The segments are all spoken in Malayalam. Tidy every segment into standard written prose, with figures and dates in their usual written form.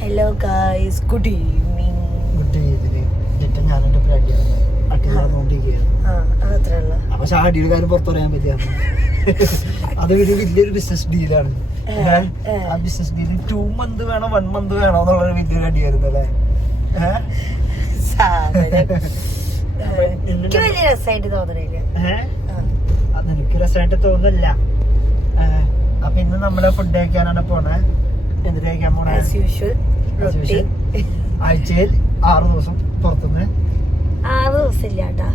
Hello guys, good evening. അപ്പൊ ഷാഡിയുടെ പുറത്തു പറയാൻ പറ്റിയ അത് വലിയൊരു ബിസിനസ് ഡീലാണ്. ആ ബിസിനസ് ഡീല് 2 months വേണോ 1 month വേണോ എന്നുള്ളൊരു വലിയൊരു അടിയായിരുന്നു അല്ലേ. എനിക്ക് വലിയ രസമായിട്ട് തോന്നണില്ല. അതെനിക്ക് രസമായിട്ട് തോന്നില്ല. അപ്പൊ ഇന്ന് നമ്മള് ഫുഡ് കഴിക്കാനാണ് പോണേ. എന്തിനു കഴിക്കാൻ പോണേ? ആഴ്ചയിൽ 6 ദിവസം പുറത്തുനിന്ന്. 6 ദിവസം ഇല്ലാട്ടാ.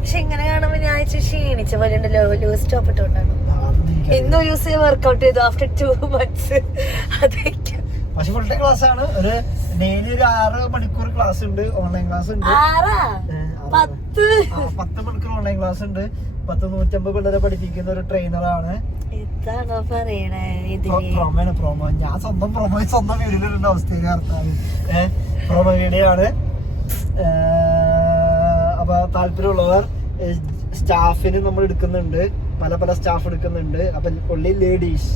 പക്ഷെ ഇങ്ങനെ കാണുമ്പോ ഞാൻ ക്ഷീണിച്ച പോലെ ഉണ്ടല്ലോ. ലൂസ് ടോപ്പ് ഇട്ടോണ്ടാണ് ഇന്നൊരു ദിവസം വർക്ക്ഔട്ട് ചെയ്തു. ആഫ്റ്റർ 2 months അതൊക്കെ. പക്ഷെ ഫുൾ ടൈം ക്ലാസ് ആണ്. ഒരു ഡെയിലി ഒരു 6 മണിക്കൂർ ക്ലാസ് ഉണ്ട്. ഓൺലൈൻ ക്ലാസ് ഉണ്ട്. 10 മണിക്കൂർ ഓൺലൈൻ ക്ലാസ് ഉണ്ട്. 150 പിള്ളേരെ പഠിപ്പിക്കുന്ന ഒരു ട്രെയിനറാണ്. ഇതാണോ പറയണേ? പ്രൊമോ ഞാൻ സ്വന്തം വീഡിയോയിലുള്ള അവസ്ഥയാണ്. പ്രൊമോ വീഡിയോ ആണ്. അപ്പൊ താല്പര്യമുള്ളവർ സ്റ്റാഫിന് നമ്മൾ എടുക്കുന്നുണ്ട്. പല സ്റ്റാഫ് എടുക്കുന്നുണ്ട്. അപ്പൊ ഒള്ളി ലേഡീസ്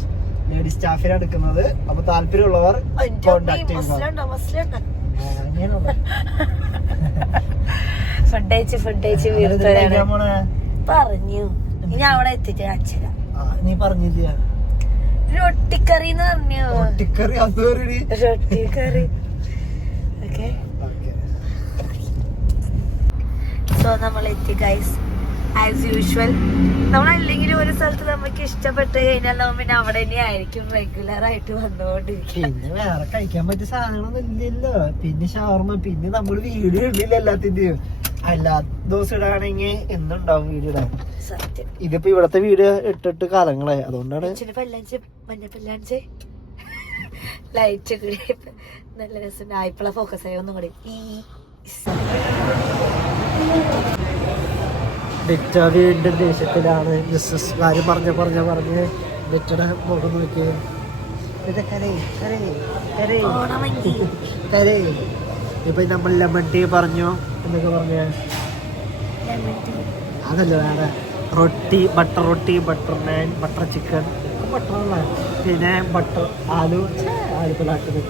സ്റ്റാഫിനാണ് എടുക്കുന്നത്. അപ്പൊ താല്പര്യമുള്ളവർ കോണ്ടാക്ട് ചെയ്യുക. പറഞ്ഞു ഞാൻ അവിടെ എത്തിച്ച അച്ഛന. നീ പറഞ്ഞില്ല റൊട്ടിക്കറി എന്ന് പറഞ്ഞു. റൊട്ടിക്കറി റൊട്ടിക്കറി. ഓക്കെ, സോ നമ്മൾ എത്തി ഗൈസ്. ആസ് യൂഷ്വൽ നമ്മളല്ലെങ്കിലും ഒരു സ്ഥലത്ത് നമുക്ക് ഇഷ്ടപ്പെട്ട് കഴിഞ്ഞാൽ നമ്മൾ പിന്നെ അവിടെ തന്നെ ആയിരിക്കും റെഗുലർ ആയിട്ട് വന്നുകൊണ്ടിരിക്കും. പിന്നെ വേറെ കഴിക്കാൻ പറ്റിയ സാധനങ്ങളൊന്നും ഇല്ലല്ലോ. പിന്നെ ഷവർമ, പിന്നെ നമ്മള് വീഡിയോ ഇടില്ല എല്ലാത്തിന്റെയും. എല്ലാ ദിവസം ഇടാണെങ്കിൽ എന്തുണ്ടാവും വീഡിയോ ഇടാൻ. സത്യം. ഇതിപ്പോ ഇവിടത്തെ വീഡിയോ ഇട്ടിട്ട് കാലങ്ങളായി. അതുകൊണ്ടാണ് മഞ്ഞപ്പല്ലാഞ്ച് ലൈറ്റ് കൂടി നല്ല രസം. ആയിപ്പള ഫോക്കസ് ആയി ഒന്നും കൂടി. ഡെറ്റ വീണ്ടും ദേഷ്യത്തിലാണ്. ബിസിനസ്സുകാര് പറഞ്ഞ് ഡെറ്റയുടെ മുഖം നോക്കി ഇപ്പൊ നമ്മൾ ലെമൺ ടീ പറഞ്ഞു. എന്നൊക്കെ പറഞ്ഞ അതല്ല വേറെ റൊട്ടി, ബട്ടർ റൊട്ടി, ബട്ടർ നാൻ, ബട്ടർ ചിക്കൻ, ബട്ടറുള്ള, പിന്നെ ബട്ടർ ആലു പലാട്ടത്,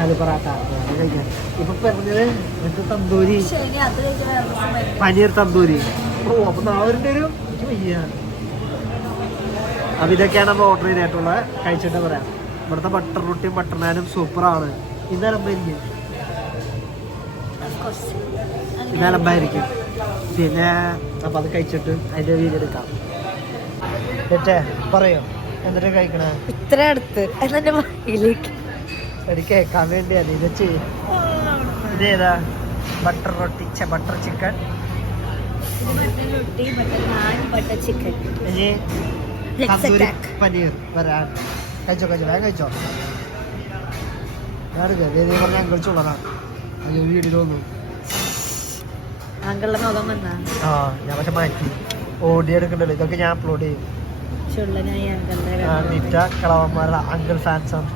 ആലു പൊറാട്ട കഴിക്കാൻ. ഇപ്പൊ പറഞ്ഞത് എന്നിട്ട് തന്തൂരി, പനീർ തന്തൂരി. അപ്പൊ നാളെ ഒരു വയ്യ. അപ്പൊ ഇതൊക്കെയാണ് നമ്മൾ ഓർഡർ ചെയ്തിട്ടുള്ളത്. കഴിച്ചിട്ട് പറയാം. ഇവിടുത്തെ ബട്ടർ റൊട്ടിയും ബട്ടർ നാനും സൂപ്പറാണ്. ഇന്നലമ്പായിരിക്കും. പിന്നെ അപ്പൊ അത് കഴിച്ചിട്ട് അതിന്റെ വീഡിയോ എടുക്കാം. പറയോ എന്നിട്ട് കഴിക്കണേ? ഇത്ര അടുത്ത് എനിക്ക് കേൾക്കാൻ വേണ്ടിയാണ് ഇത് ചെയ്യും. ഇതേതാ? ബട്ടർ റൊട്ടി, ബട്ടർ ചിക്കൻ, പനീർ വരാൻ. കഴിച്ചോ വേഗം കഴിച്ചോ. പറഞ്ഞ അങ്കിൾ ചുള്ളതാണ്. അയ്യോ വീട്ടിൽ വന്നു. ഞാൻ പക്ഷെ മാറ്റി ഓഡിയോ എടുക്കണ്ടല്ലോ. ഇതൊക്കെ ഞാൻ അപ്ലോഡ് ചെയ്യും. കളവന്മാരുടെ അങ്കിൾ ഫാൻസാണ്.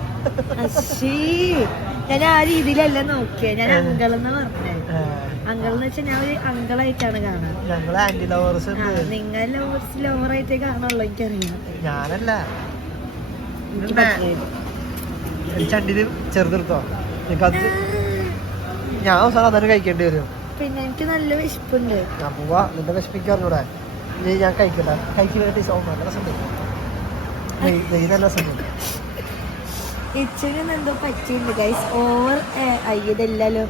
ഞാൻ ആ രീതിയിലല്ല നോക്കിയ. ഞാൻ അങ്കിളെന്ന് പറഞ്ഞേ. അങ്കിളെന്ന് വെച്ചാൽ ഞാൻ ഒരു അങ്കിളായിട്ടാണ് കാണാൻ. ഞങ്ങള് ആന്റി ലവേഴ്സ്. നിങ്ങൾ ലവേഴ്സ് ലവറായിട്ടേ കാണുള്ളൂ. എനിക്കറിയാം. ഞാനല്ല. ചണ്ടിന് ചെറുതെടുത്തോ. എനിക്കത് ഞാൻ അവസാനം അതൊരു കഴിക്കേണ്ടി വരും. പിന്നെ എനിക്ക് നല്ല വിശപ്പുണ്ട്. ഞാൻ പോവാ. നിന്റെ വിശപ്പിക്കാറിലൂടെ ഞാൻ കഴിക്കണ്ട. കഴിക്കുന്ന നല്ല രസമുണ്ട്. നല്ല രസമുണ്ട്. ഇച്ചിരി എന്തോ പറ്റിയില്ല ഗൈസ്. ഓവർ അയ്യതല്ലോ.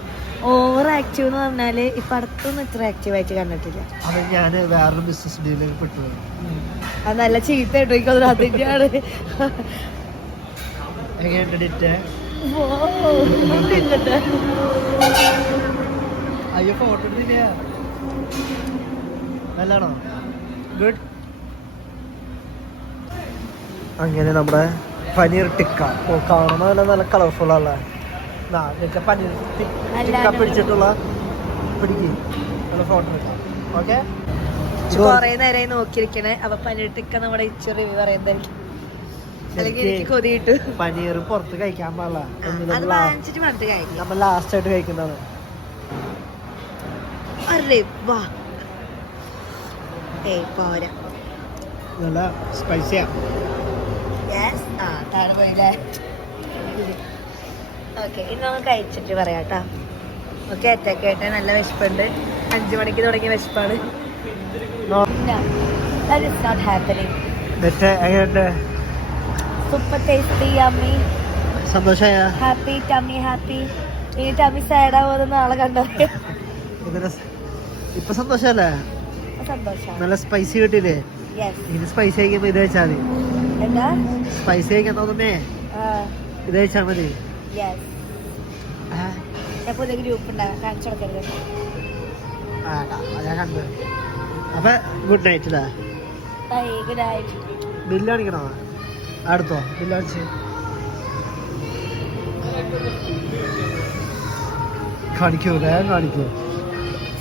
ഓവർ ആക്റ്റീവ് എന്ന് പറഞ്ഞാല് ഇപ്പൊ അടുത്തൊന്നും ഇത്ര ആക്റ്റീവ് ആയിട്ട് കണ്ടിട്ടില്ല. അത് ഞാൻ വേറൊരു ബിസിനസ് ഡീലിൽ പെട്ടു. അത് നല്ല ചീത്ത കേട്ടോ. അതിന്റെയാണ്. അയ്യോ ഫോട്ടോ എടുത്തില്ല. നല്ലാണോ? ഗുഡ്. അങ്ങനെ നമ്മുടെ പനീർ ടിക്ക കാണുമ്പോൾ നല്ല കളർഫുൾ അല്ലേ. പനീർ ടിക്ക പിടിച്ചിട്ടുള്ള പിടിക്ക് നല്ല ഫോട്ടോ എടുക്കാം. ഓക്കെ. കൊറേ നേരമായി നോക്കിയിരിക്കണേ. അപ്പൊ പനീർ ടിക്ക നമ്മുടെ ഇച്ചു റിവ്യൂ പറയുന്നതായിരിക്കും. പനീർ പുറത്ത് കഴിക്കാൻ പാടില്ല. നമ്മൾ ലാസ്റ്റ് ആയിട്ട് കഴിക്കുന്നതാണ്. പോരാ നല്ല സ്പൈസിയാ. താഴെ പോയില്ലേ? ഓക്കെ, ഇനി നമ്മൾ കഴിച്ചിട്ട് പറയാം കേട്ടോ. ഓക്കെ, അറ്റൊക്കെ നല്ല വിശപ്പുണ്ട്. 5 മണിക്ക് തുടങ്ങിയ വിശപ്പാണ്. സൂപ്പർ ടേസ്റ്റി, യമ്മി, സന്തോഷമായ, ഹാപ്പി, ടമ്മി ഹാപ്പി. ഇനി ടമ്മി സാഡ് ആവുന്നത് നാളെ കണ്ടോ. ഇപ്പൊ സന്തോഷല്ലേ? സന്തോഷം. നല്ല സ്പൈസി കിട്ടിയില്ലേ? ഇനി സ്പൈസി കഴിക്കുമ്പോ ഇത് കഴിച്ചാൽ മതി. എന്താ സ്പൈസി കഴിക്കാൻ തോന്നുന്നേ ഇത് കഴിച്ചാൽ മതി. പുതിയ ഗ്രൂപ്പ് ഉണ്ടാകാം, കാണിച്ചു കൊടുക്കരുത്. ഞാൻ കണ്ടു. അപ്പൊ ഗുഡ് നൈറ്റ് അല്ലേ? Good night. ബില്ല് കാണിക്കണോ? അടുത്തോ ബില്ല് കാണിച്ച് കാണിക്കൂ, വേഗം കാണിക്കൂ.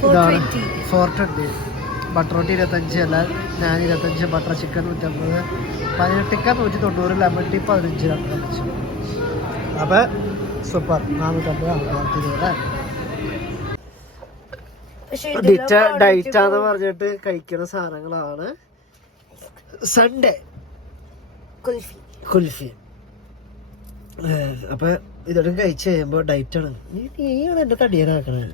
ഇതാണ് 420. ബട്ടർ റോട്ടി 25 അല്ല, ഞാൻ 25, butter chicken 150, paneer tikka 190, lemon tea 15. അപ്പൊ സൂപ്പർ. 450. ഡൈറ്റാന്ന് പറഞ്ഞിട്ട് കഴിക്കുന്ന സാധനങ്ങളാണ്. സൺഡേ കുൽഫി. അപ്പൊ ഇതൊക്കെ കഴിച്ച് കഴിയുമ്പോ ഡൈറ്റാണ്. നീയാണ് എന്റെ തടിയനാക്കണേ.